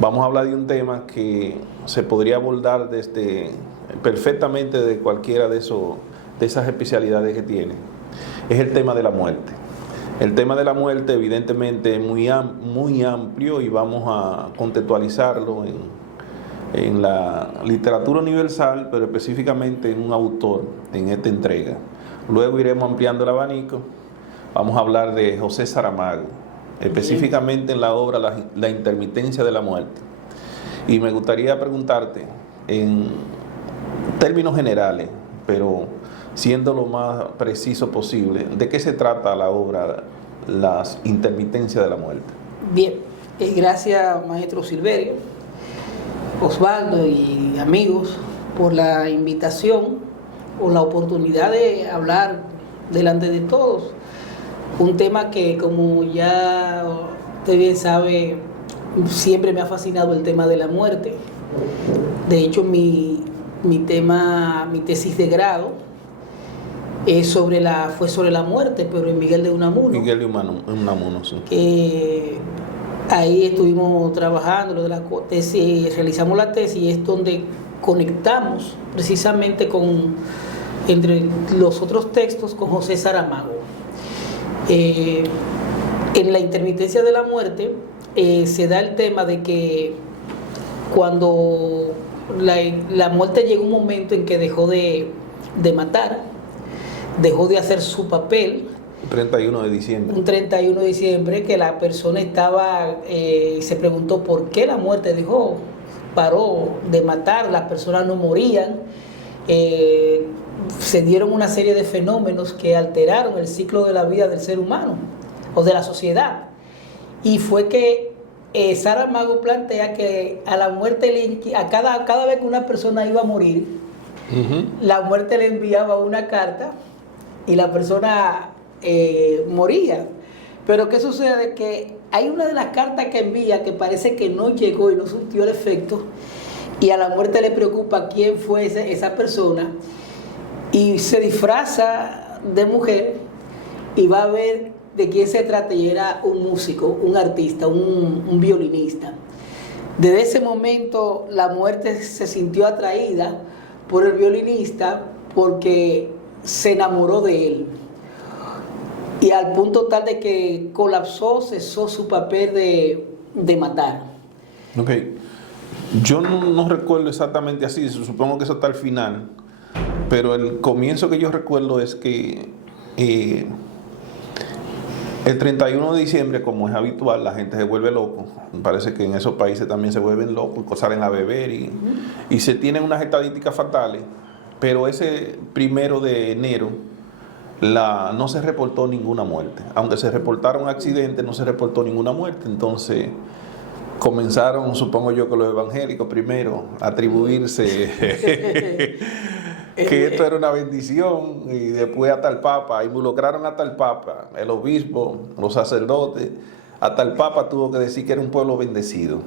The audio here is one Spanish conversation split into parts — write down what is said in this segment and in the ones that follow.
Vamos a hablar de un tema que se podría abordar perfectamente de cualquiera de esas especialidades que tiene. Es el tema de la muerte. El tema de la muerte evidentemente es muy amplio y vamos a contextualizarlo en la literatura universal, pero específicamente en un autor en esta entrega. Luego iremos ampliando el abanico. Vamos a hablar de José Saramago, específicamente en la obra La intermitencia de la muerte. Y me gustaría preguntarte, en términos generales, pero siendo lo más preciso posible, ¿de qué se trata la obra Las intermitencias de la muerte? Bien, gracias maestro Silverio, Osvaldo y amigos por la invitación o la oportunidad de hablar delante de todos. Un tema que, como ya usted bien sabe, siempre me ha fascinado el tema de la muerte. De hecho, mi tesis de grado fue sobre la muerte, pero en Miguel de Unamuno. Miguel de Unamuno, sí. Que ahí estuvimos trabajando lo de la tesis, realizamos la tesis y es donde conectamos precisamente entre los otros textos con José Saramago. En la intermitencia de la muerte se da el tema de que cuando la muerte llega un momento en que dejó de matar, dejó de hacer su papel. 31 de diciembre. Un 31 de diciembre que la persona se preguntó por qué la muerte paró de matar, las personas no morían. Se dieron una serie de fenómenos que alteraron el ciclo de la vida del ser humano o de la sociedad. Y fue que Saramago plantea que a la muerte, cada vez que una persona iba a morir, la muerte le enviaba una carta y la persona moría. Pero ¿qué sucede? Que hay una de las cartas que envía que parece que no llegó y no surtió el efecto, y a la muerte le preocupa quién fue esa persona, y se disfraza de mujer y va a ver de quién se trata, y era un músico, un artista, un violinista. Desde ese momento la muerte se sintió atraída por el violinista porque se enamoró de él, y al punto tal de que colapsó, cesó su papel de matar. Ok, yo no recuerdo exactamente así, supongo que eso está al final, pero el comienzo que yo recuerdo es que el 31 de diciembre, como es habitual, la gente se vuelve loco. Me parece que en esos países también se vuelven locos, salen a beber y se tienen unas estadísticas fatales, pero ese 1 de enero no se reportó ninguna muerte. Aunque se reportaron accidentes, no se reportó ninguna muerte. Entonces comenzaron, supongo yo, que los evangélicos primero a atribuirse que esto era una bendición, y después hasta el Papa, involucraron hasta el Papa, el obispo, los sacerdotes, hasta el Papa tuvo que decir que era un pueblo bendecido,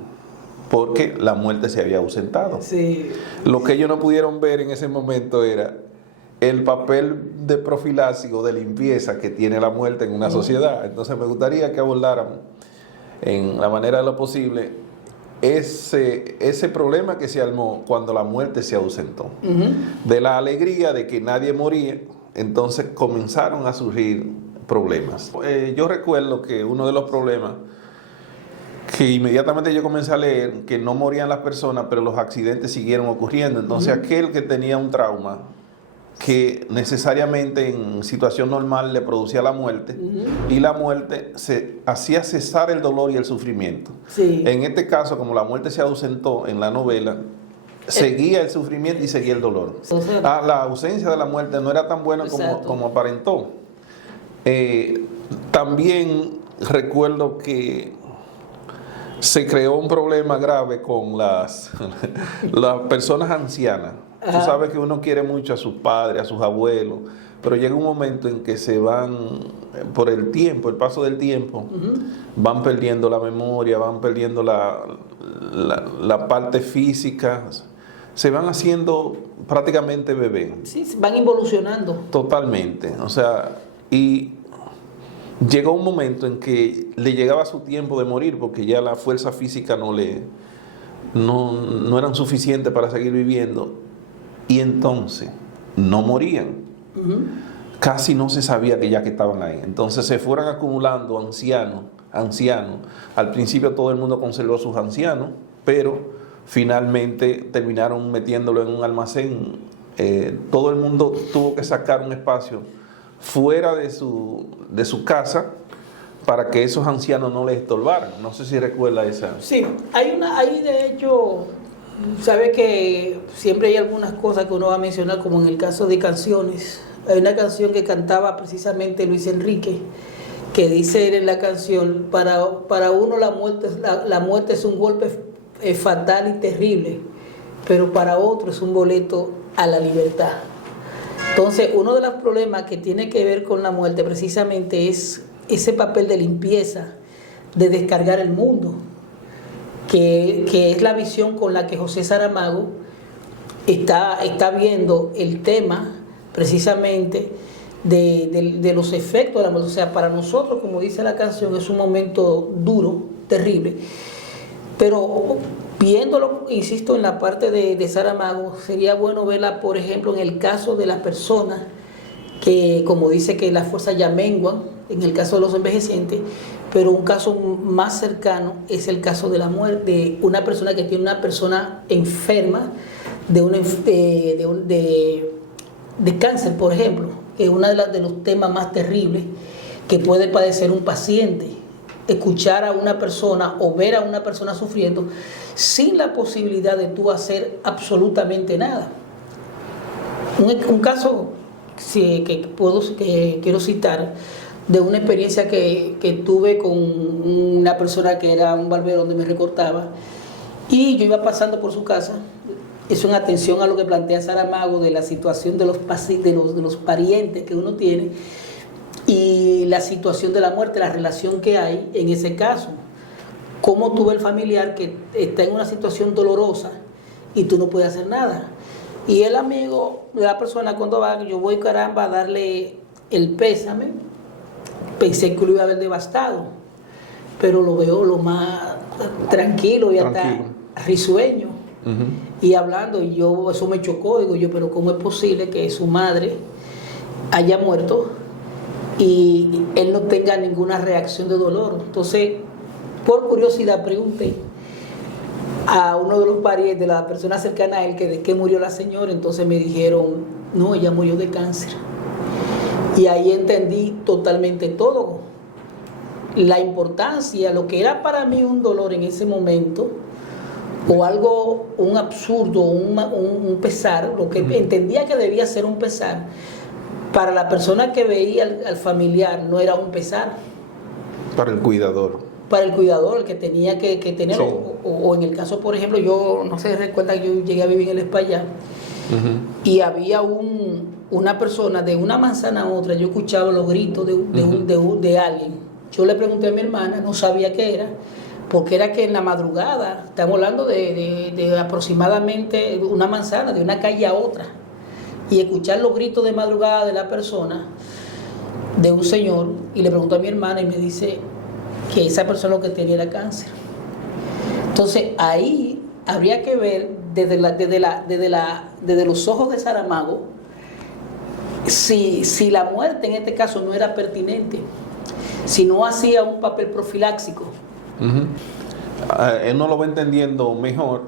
porque la muerte se había ausentado. Sí. Lo que ellos no pudieron ver en ese momento era el papel de profilaxis o de limpieza que tiene la muerte en una sociedad. Entonces me gustaría que abordáramos en la manera de lo posible ese problema que se armó cuando la muerte se ausentó. De la alegría de que nadie moría, entonces comenzaron a surgir problemas. Yo recuerdo que uno de los problemas que inmediatamente yo comencé a leer, que no morían las personas, pero los accidentes siguieron ocurriendo. Entonces aquel que tenía un trauma que necesariamente en situación normal le producía la muerte, y la muerte se hacía cesar el dolor y el sufrimiento. Sí. En este caso, como la muerte se ausentó en la novela, seguía el sufrimiento y seguía el dolor. La ausencia de la muerte no era tan buena como aparentó. También recuerdo que se creó un problema grave con las personas ancianas. Tú sabes que uno quiere mucho a sus padres, a sus abuelos, pero llega un momento en que se van, por el tiempo, el paso del tiempo, van perdiendo la memoria, van perdiendo la parte física, se van haciendo prácticamente bebés. Sí, van involucionando. Totalmente, o sea, y llegó un momento en que le llegaba su tiempo de morir, porque ya la fuerza física no le no eran suficientes para seguir viviendo y entonces no morían. Casi no se sabía que ya que estaban ahí. Entonces se fueron acumulando ancianos. Al principio todo el mundo conservó sus ancianos, pero finalmente terminaron metiéndolo en un almacén. Todo el mundo tuvo que sacar un espacio fuera de su casa para que esos ancianos no les estorbaran. No sé si recuerda esa. Sí, hay de hecho, sabe que siempre hay algunas cosas que uno va a mencionar, como en el caso de canciones. Hay una canción que cantaba precisamente Luis Enrique, que dice él en la canción: para uno la muerte es un golpe fatal y terrible, pero para otro es un boleto a la libertad. Entonces, uno de los problemas que tiene que ver con la muerte precisamente es ese papel de limpieza, de descargar el mundo, que es la visión con la que José Saramago está viendo el tema precisamente de los efectos de la muerte. O sea, para nosotros, como dice la canción, es un momento duro, terrible, pero viéndolo, insisto, en la parte de Saramago, sería bueno verla, por ejemplo, en el caso de las personas que, como dice, que las fuerzas ya menguan, en el caso de los envejecientes, pero un caso más cercano es el caso de la muerte de una persona que tiene una persona enferma de cáncer, por ejemplo, que es uno de los temas más terribles que puede padecer un paciente. Escuchar a una persona o ver a una persona sufriendo sin la posibilidad de tú hacer absolutamente nada. Un caso que quiero citar, de una experiencia que tuve con una persona que era un barbero donde me recortaba, y yo iba pasando por su casa. Es una atención a lo que plantea Saramago de la situación de los parientes que uno tiene y la situación de la muerte, la relación que hay en ese caso. Cómo tú ves el familiar que está en una situación dolorosa y tú no puedes hacer nada. Y el amigo de la persona, cuando va, yo voy, caramba, a darle el pésame, pensé que lo iba a haber devastado, pero lo veo lo más tranquilo y hasta risueño. Y hablando, y eso me chocó, digo yo, pero ¿cómo es posible que su madre haya muerto y él no tenga ninguna reacción de dolor? Entonces, por curiosidad, pregunté a uno de los parientes, de la persona cercana a él, que de qué murió la señora. Entonces me dijeron: no, ella murió de cáncer. Y ahí entendí totalmente todo, la importancia, lo que era para mí un dolor en ese momento, o algo, un absurdo, un pesar, lo que entendía que debía ser un pesar, para la persona que veía al familiar no era un pesar. Para el cuidador. Para el cuidador, el que tenía que tener, sí. o en el caso, por ejemplo, yo no sé si recuerda que yo llegué a vivir en el España, y había una persona de una manzana a otra, yo escuchaba los gritos de alguien. Yo le pregunté a mi hermana, no sabía qué era, porque era que en la madrugada, estamos hablando de aproximadamente una manzana, de una calle a otra, y escuchar los gritos de madrugada de la persona, de un señor, y le pregunto a mi hermana y me dice que esa persona lo que tenía era cáncer. Entonces ahí habría que ver desde los ojos de Saramago si la muerte en este caso no era pertinente, si no hacía un papel profiláxico. Él no lo va entendiendo mejor,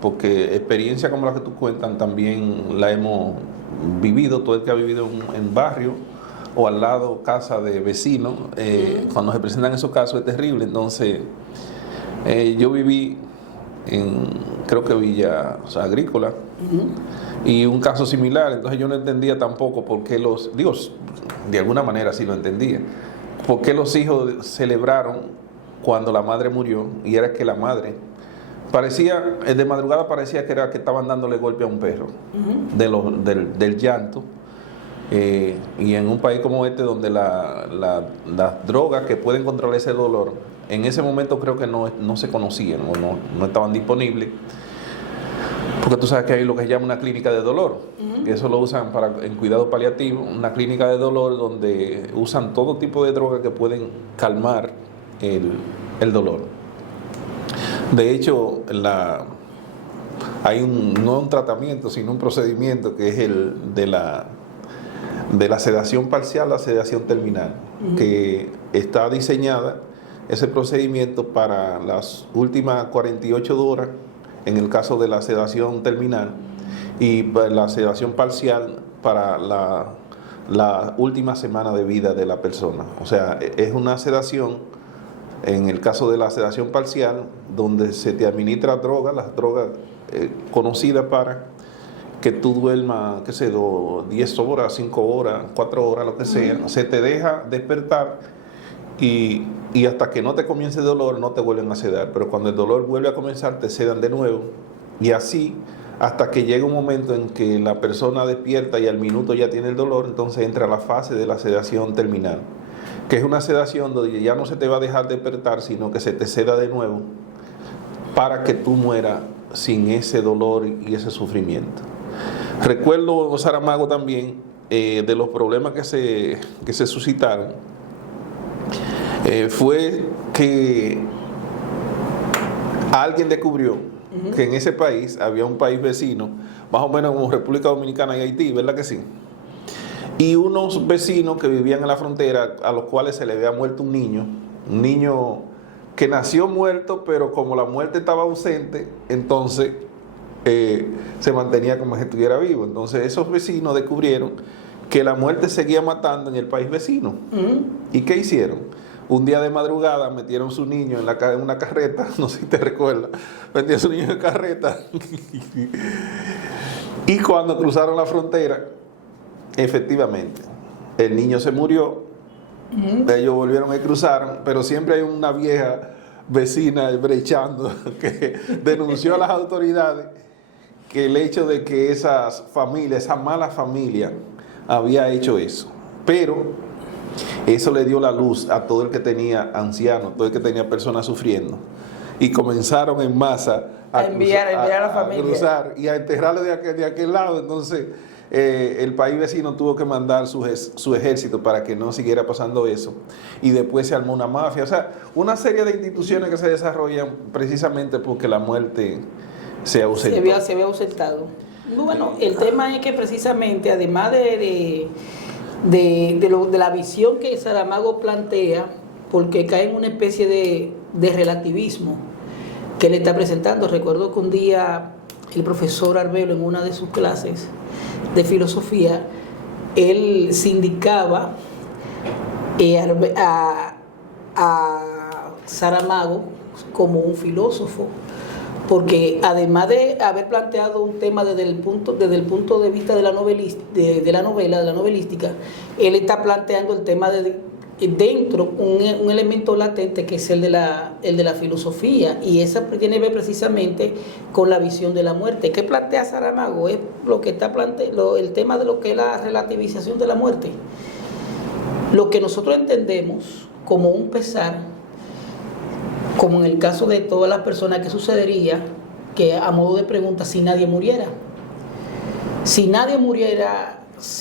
porque experiencia como la que tú cuentas también la hemos vivido, todo el que ha vivido en barrio o al lado casa de vecinos, cuando se presentan esos casos es terrible. Entonces yo viví en, creo que Villa Agrícola, y un caso similar. Entonces yo no entendía tampoco por qué de alguna manera sí lo entendía, por qué los hijos celebraron cuando la madre murió, y era que la madre de madrugada parecía que era que estaban dándole golpe a un perro, del llanto. Y en un país como este, donde las drogas que pueden controlar ese dolor, en ese momento creo que no se conocían o no estaban disponibles, porque tú sabes que hay lo que se llama una clínica de dolor, y eso lo usan en cuidado paliativo, una clínica de dolor donde usan todo tipo de drogas que pueden calmar el dolor. De hecho, hay no un tratamiento, sino un procedimiento que es el de la sedación parcial a sedación terminal, que está diseñada ese procedimiento para las últimas 48 horas, en el caso de la sedación terminal, y la sedación parcial para la última semana de vida de la persona. O sea, es una sedación, en el caso de la sedación parcial, donde se te administra droga, las drogas conocidas para que tú duermas, qué sé yo, 10 horas, 5 horas, 4 horas, lo que sea, se te deja despertar y hasta que no te comience el dolor no te vuelven a sedar, pero cuando el dolor vuelve a comenzar te sedan de nuevo, y así hasta que llega un momento en que la persona despierta y al minuto ya tiene el dolor, entonces entra la fase de la sedación terminal, que es una sedación donde ya no se te va a dejar despertar, sino que se te seda de nuevo para que tú mueras sin ese dolor y ese sufrimiento. Recuerdo, Saramago, también de los problemas que se suscitaron, fue que alguien descubrió que en ese país había un país vecino, más o menos como República Dominicana y Haití, ¿verdad que sí? Y unos vecinos que vivían en la frontera, a los cuales se le había muerto un niño que nació muerto, pero como la muerte estaba ausente, entonces se mantenía como si estuviera vivo. Entonces esos vecinos descubrieron que la muerte seguía matando en el país vecino. ¿Y qué hicieron? Un día de madrugada metieron su niño en una carreta, no sé si te recuerdas, metieron su niño en carreta y cuando cruzaron la frontera, efectivamente, el niño se murió. Ellos volvieron y cruzaron, pero siempre hay una vieja vecina brechando que denunció a las autoridades que el hecho de que esas familias, esa mala familia, había hecho eso. Pero eso le dio la luz a todo el que tenía ancianos, todo el que tenía personas sufriendo. Y comenzaron en masa a enviar a la familia, a cruzar y a enterrarle de aquel lado. Entonces el país vecino tuvo que mandar su ejército para que no siguiera pasando eso. Y después se armó una mafia. O sea, una serie de instituciones que se desarrollan precisamente porque la muerte se ausentó. Se había ausentado. Bueno, el tema es que precisamente, además de la visión que Saramago plantea, porque cae en una especie de relativismo que le está presentando. Recuerdo que un día el profesor Arbelo, en una de sus clases de filosofía, él sindicaba a Saramago como un filósofo, porque además de haber planteado un tema desde el punto de vista de la novelística, él está planteando el tema dentro un elemento latente que es el de la filosofía, y esa tiene que ver precisamente con la visión de la muerte. ¿Qué plantea Saramago? Es lo que está planteando el tema de lo que es la relativización de la muerte, lo que nosotros entendemos como un pesar, como en el caso de todas las personas. ¿Qué sucedería? Que, a modo de pregunta, si nadie muriera, si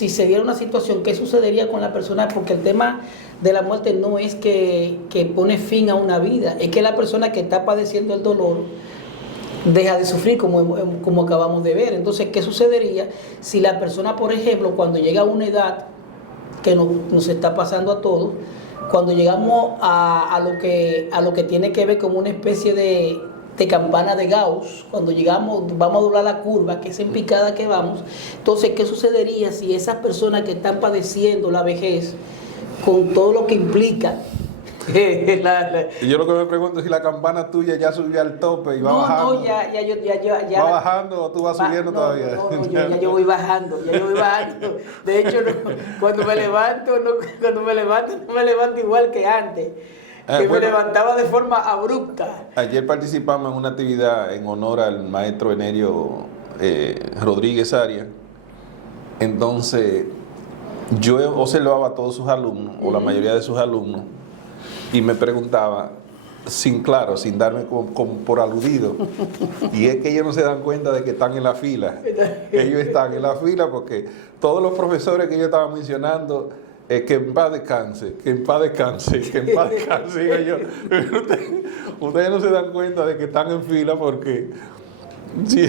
se diera una situación, ¿qué sucedería con la persona? Porque el tema de la muerte no es que pone fin a una vida, es que la persona que está padeciendo el dolor deja de sufrir, como acabamos de ver. Entonces, ¿qué sucedería si la persona, por ejemplo, cuando llega a una edad que nos está pasando a todos, cuando llegamos a lo que tiene que ver como una especie de campana de Gauss, cuando vamos a doblar la curva, que es en picada que vamos, entonces, ¿qué sucedería si esas personas que están padeciendo la vejez, con todo lo que implica? Y yo lo que me pregunto es si la campana tuya ya subió al tope y va bajando. No, ya. ¿Va bajando o tú vas subiendo todavía? No, yo voy bajando. De hecho, cuando me levanto, no me levanto igual que antes. Me levantaba de forma abrupta. Ayer participamos en una actividad en honor al maestro Enerio Rodríguez Arias. Entonces, yo observaba a todos sus alumnos, o la mayoría de sus alumnos, y me preguntaba, sin darme como por aludido, y es que ellos no se dan cuenta de que están en la fila. Ellos están en la fila porque todos los profesores que yo estaba mencionando, que en paz descanse, que en paz descanse, que en paz descanse. ustedes no se dan cuenta de que están en fila porque si,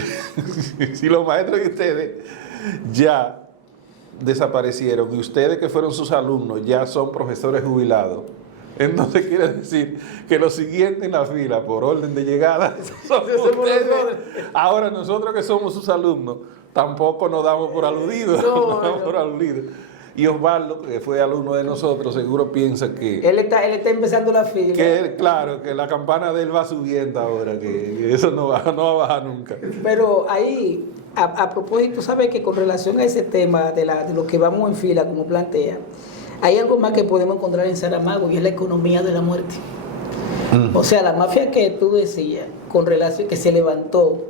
si los maestros de ustedes ya desaparecieron y ustedes que fueron sus alumnos ya son profesores jubilados, entonces quiere decir que los siguientes en la fila por orden de llegada son ustedes. Ahora nosotros que somos sus alumnos tampoco nos damos por aludidos. No, nos damos por aludidos. Y Osvaldo, que fue alumno de nosotros, seguro piensa que... Él está empezando la fila. Claro, que la campana de él va subiendo ahora, que eso no va a bajar nunca. Pero ahí, a propósito, ¿sabes que con relación a ese tema de lo que vamos en fila, como plantea, hay algo más que podemos encontrar en Saramago y es la economía de la muerte? O sea, la mafia que tú decías, con relación, que se levantó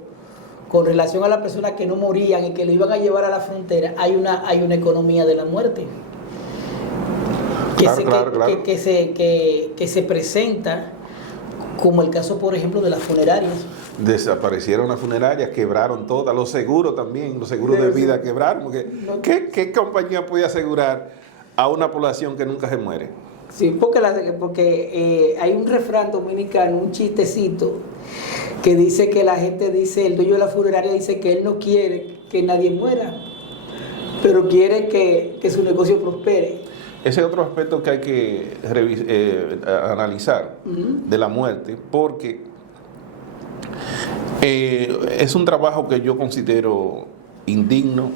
con relación a las personas que no morían y que lo iban a llevar a la frontera, hay una economía de la muerte que se presenta, como el caso, por ejemplo, de las funerarias. Desaparecieron las funerarias, quebraron todas, los seguros también, los seguros de vida quebraron, porque ¿qué compañía puede asegurar a una población que nunca se muere? Sí, porque hay un refrán dominicano, un chistecito, que dice que la gente dice, el dueño de la funeraria dice que él no quiere que nadie muera, pero quiere que su negocio prospere. Ese es otro aspecto que hay que analizar de la muerte, porque es un trabajo que yo considero indigno,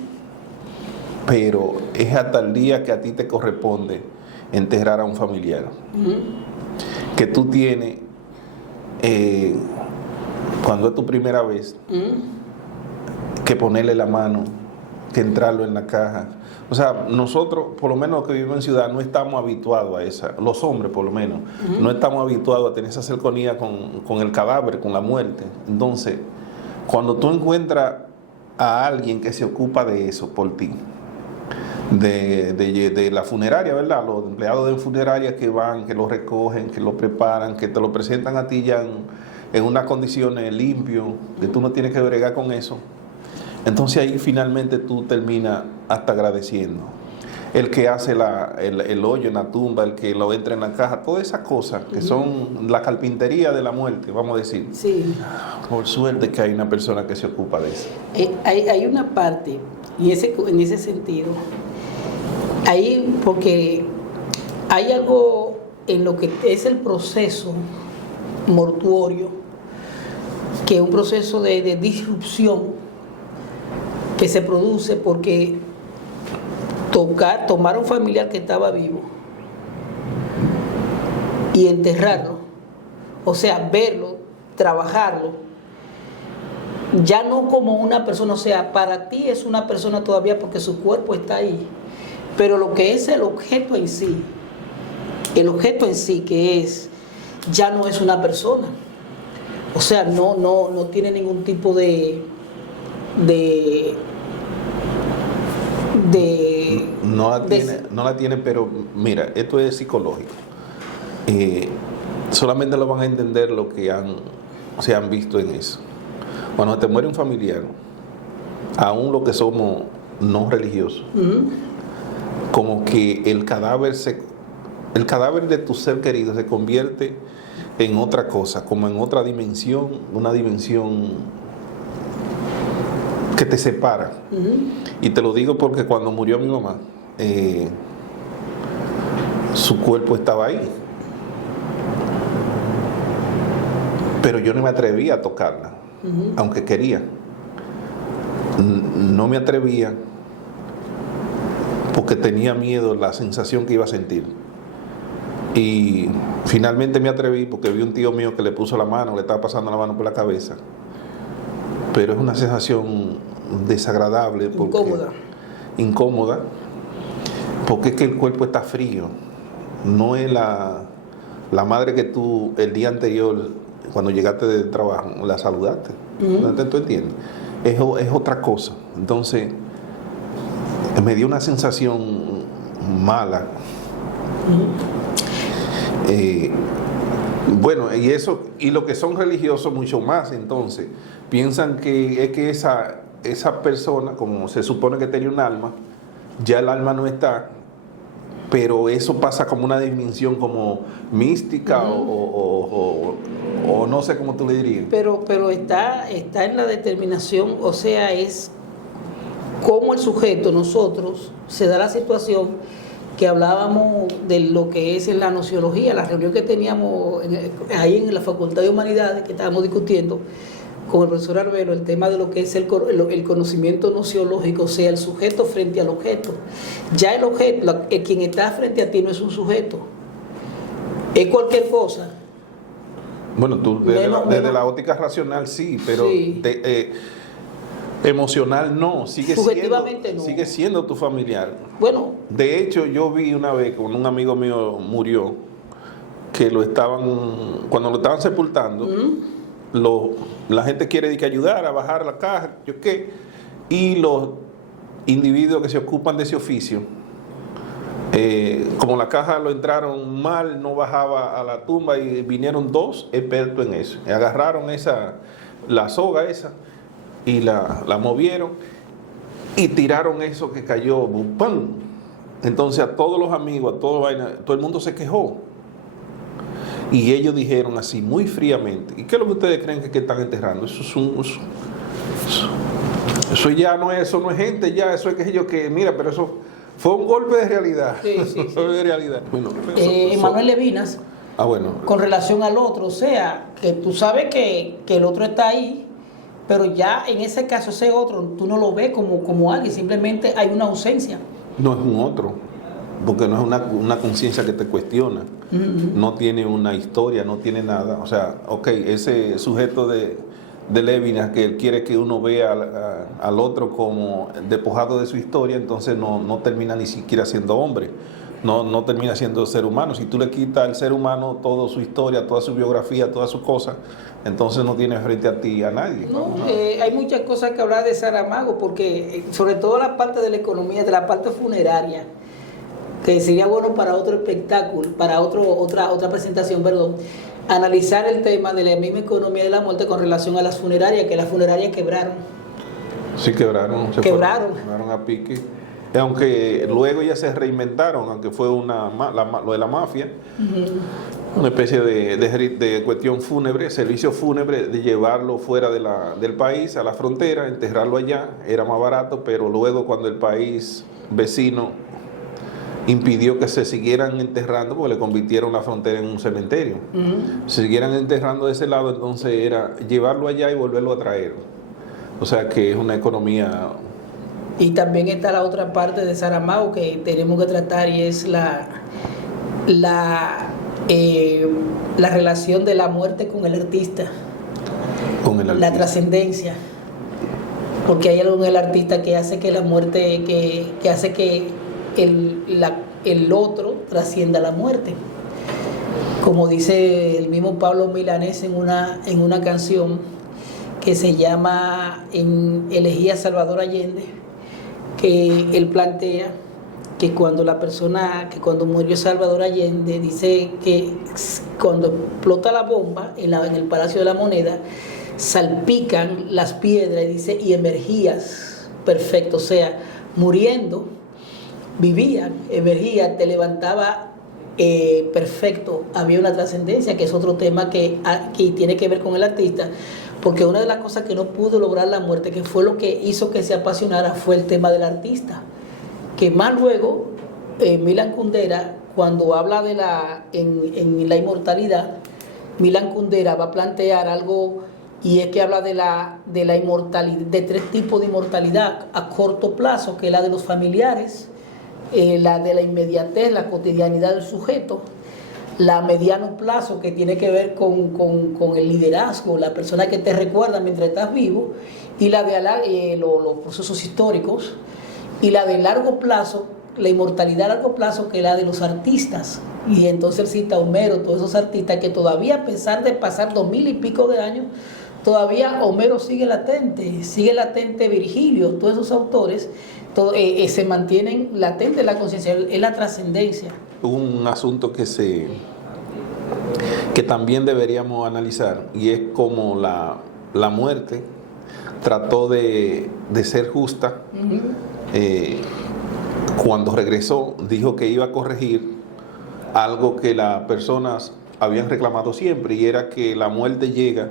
pero es hasta el día que a ti te corresponde enterrar a un familiar, que tú tienes, cuando es tu primera vez, que ponerle la mano, que entrarlo en la caja. O sea, nosotros, por lo menos los que vivimos en ciudad, no estamos habituados a esa, los hombres por lo menos, no estamos habituados a tener esa cercanía con el cadáver, con la muerte. Entonces, cuando tú encuentras a alguien que se ocupa de eso por ti, de la funeraria, ¿verdad? Los empleados de funeraria que van, que lo recogen, que lo preparan, que te lo presentan a ti ya en unas condiciones limpio, que tú no tienes que bregar con eso. Entonces ahí finalmente tú terminas hasta agradeciendo. El que hace el hoyo en la tumba, el que lo entra en la caja, todas esas cosas que son la carpintería de la muerte, vamos a decir. Sí. Por suerte que hay una persona que se ocupa de eso. Hay una parte, y en ese sentido, ahí, porque hay algo en lo que es el proceso mortuorio, que es un proceso de disrupción que se produce porque tomar a un familiar que estaba vivo y enterrarlo, o sea, verlo, trabajarlo, ya no como una persona, o sea, para ti es una persona todavía porque su cuerpo está ahí, pero lo que es el objeto en sí que es, ya no es una persona, o sea, no tiene ningún tipo no la tiene, pero mira, esto es psicológico. Solamente lo van a entender los que se han visto en eso. Cuando te muere un familiar, aún los que somos no religiosos, como que el cadáver de tu ser querido se convierte en otra cosa, como en otra dimensión, una dimensión que te separa. Y te lo digo porque cuando murió mi mamá, su cuerpo estaba ahí, pero yo no me atrevía a tocarla, aunque quería. No me atrevía porque tenía miedo, la sensación que iba a sentir. Y finalmente me atreví porque vi un tío mío que le puso la mano, le estaba pasando la mano por la cabeza, pero es una sensación desagradable, incómoda, porque es que el cuerpo está frío, no es la madre que tú el día anterior, cuando llegaste del trabajo, la saludaste. ¿Tú entiendes? Es otra cosa. Entonces me dio una sensación mala. Bueno, y lo que son religiosos mucho más, entonces piensan que es que esa persona, como se supone que tenía un alma, ya el alma no está, pero eso pasa como una dimensión como mística o o no sé cómo tú le dirías. Pero está en la determinación, o sea, es cómo el sujeto, nosotros, se da la situación que hablábamos de lo que es en la nociología, la reunión que teníamos ahí en la Facultad de Humanidades, que estábamos discutiendo con el profesor Arbelo, el tema de lo que es el conocimiento nociológico, o sea, el sujeto frente al objeto. Ya el objeto, quien está frente a ti no es un sujeto, es cualquier cosa. Bueno, tú desde la óptica racional sí, pero sí. Emocional no, Subjetivamente no. Sigue siendo tu familiar. Bueno. De hecho, yo vi una vez con un amigo mío murió, que cuando lo estaban sepultando, la gente quiere que ayudar a bajar la caja, y los individuos que se ocupan de ese oficio, como la caja lo entraron mal, no bajaba a la tumba, y vinieron 2 expertos en eso, y agarraron la soga esa, y la movieron y tiraron eso que cayó, ¡pam! Entonces a todos los amigos, todo el mundo se quejó, y ellos dijeron así muy fríamente: ¿y qué es lo que ustedes creen que están enterrando? Eso ya no es, eso no es gente, ya eso es que mira, pero eso fue un golpe de realidad. Sí. De realidad. Bueno, Manuel Levinas, bueno, con relación al otro, o sea, que tú sabes que el otro está ahí, pero ya en ese caso ese otro tú no lo ves como alguien, simplemente hay una ausencia. No es un otro, porque no es una conciencia que te cuestiona, no tiene una historia, no tiene nada. O sea, ese sujeto de Levinas, que él quiere que uno vea al otro como despojado de su historia, entonces no termina ni siquiera siendo hombre, no termina siendo ser humano. Si tú le quitas al ser humano toda su historia, toda su biografía, todas sus cosas, entonces no tiene frente a ti a nadie. Hay muchas cosas que hablar de Saramago, porque sobre todo la parte de la economía, de la parte funeraria, que sería bueno para otro espectáculo, para otra presentación, perdón, analizar el tema de la misma economía de la muerte con relación a las funerarias, que las funerarias quebraron. Sí, quebraron a pique. Aunque luego ya se reinventaron, aunque fue lo de la mafia, una especie de cuestión fúnebre, servicio fúnebre, de llevarlo fuera del país, a la frontera, enterrarlo allá, era más barato, pero luego cuando el país vecino impidió que se siguieran enterrando, porque le convirtieron la frontera en un cementerio, se siguieran enterrando de ese lado, entonces era llevarlo allá y volverlo a traer. O sea que es una economía. Y también está la otra parte de Saramago que tenemos que tratar, y es la relación de la muerte con el artista. La trascendencia. Porque hay algo en el artista que hace que la muerte, que hace que el otro trascienda la muerte. Como dice el mismo Pablo Milanés en una canción que se llama en Elegía Salvador Allende, que él plantea que cuando murió Salvador Allende, dice que cuando explota la bomba en el Palacio de la Moneda, salpican las piedras, dice, y emergías perfecto, o sea, muriendo, vivían, emergía, te levantaba perfecto, había una trascendencia, que es otro tema que tiene que ver con el artista, porque una de las cosas que no pudo lograr la muerte, que fue lo que hizo que se apasionara, fue el tema del artista, que más luego Milan Kundera, cuando habla en la inmortalidad, Milan Kundera va a plantear algo, y es que habla de la inmortalidad, de 3 tipos de inmortalidad: a corto plazo, que es la de los familiares, la de la inmediatez, la cotidianidad del sujeto; la a mediano plazo, que tiene que ver con el liderazgo, la persona que te recuerda mientras estás vivo; y la de los procesos históricos; y la de largo plazo, la inmortalidad a largo plazo, que es la de los artistas. Y entonces él cita a Homero, todos esos artistas que todavía, a pesar de pasar 2000 y pico de años, todavía Homero sigue latente Virgilio, todos esos autores se mantienen latentes en la conciencia, es la trascendencia. Un asunto que también deberíamos analizar, y es como la muerte trató de ser justa. Cuando regresó, dijo que iba a corregir algo que las personas habían reclamado siempre, y era que la muerte llega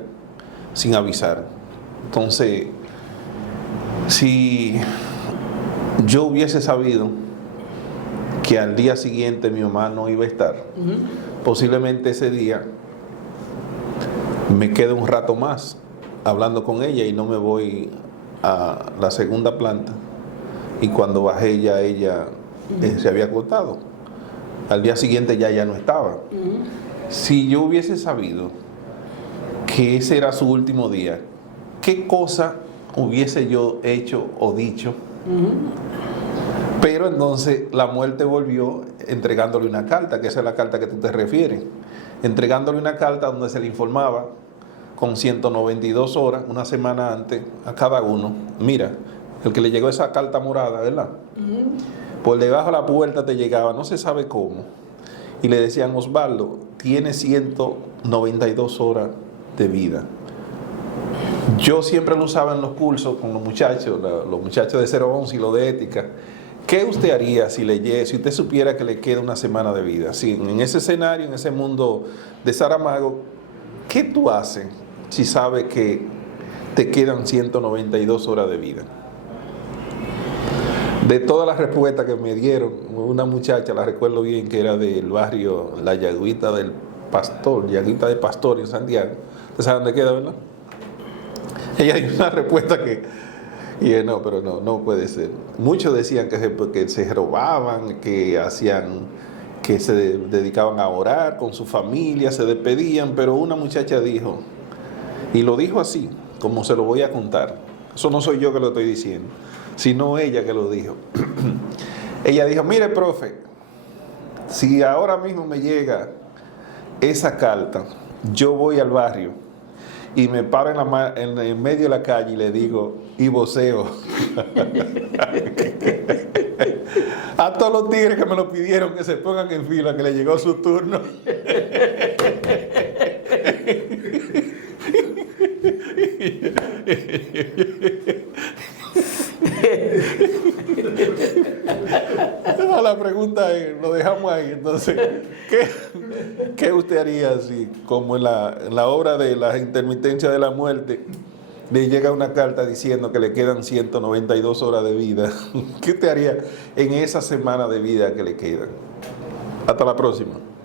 sin avisar. Entonces, si yo hubiese sabido que al día siguiente mi mamá no iba a estar, posiblemente ese día me quedo un rato más hablando con ella y no me voy a la segunda planta, y cuando bajé ya ella se había acostado. Al día siguiente ya no estaba. Si yo hubiese sabido que ese era su último día, ¿qué cosa hubiese yo hecho o dicho? Pero entonces la muerte volvió entregándole una carta, que esa es la carta que tú te refieres, entregándole una carta donde se le informaba con 192 horas, una semana antes, a cada uno. Mira, el que le llegó esa carta morada, ¿verdad? Por debajo de la puerta te llegaba, no se sabe cómo, y le decían: Osvaldo, tiene 192 horas de vida. Yo siempre lo usaba en los cursos con los muchachos de 011 y los de ética. ¿Qué usted haría si usted supiera que le queda una semana de vida? Si en ese escenario, en ese mundo de Saramago, ¿qué tú haces si sabes que te quedan 192 horas de vida? De todas las respuestas que me dieron, una muchacha, la recuerdo bien, que era del barrio La Yaguita del Pastor, Yaguita de Pastor en Santiago. ¿Usted sabe dónde queda, verdad? Ella dio una respuesta que... Y dije, no, pero no puede ser. Muchos decían que se robaban, que se dedicaban a orar con su familia, se despedían, pero una muchacha dijo, y lo dijo así, como se lo voy a contar. Eso no soy yo que lo estoy diciendo, sino ella que lo dijo. Ella dijo: mire, profe, si ahora mismo me llega esa carta, yo voy al barrio y me paro en el medio de la calle y le digo, y voceo a todos los tigres que me lo pidieron que se pongan en fila, que le llegó su turno. La pregunta es, lo dejamos ahí. Entonces, ¿qué usted haría si, como en la obra de la intermitencia de la muerte, le llega una carta diciendo que le quedan 192 horas de vida? ¿Qué usted haría en esa semana de vida que le quedan? Hasta la próxima.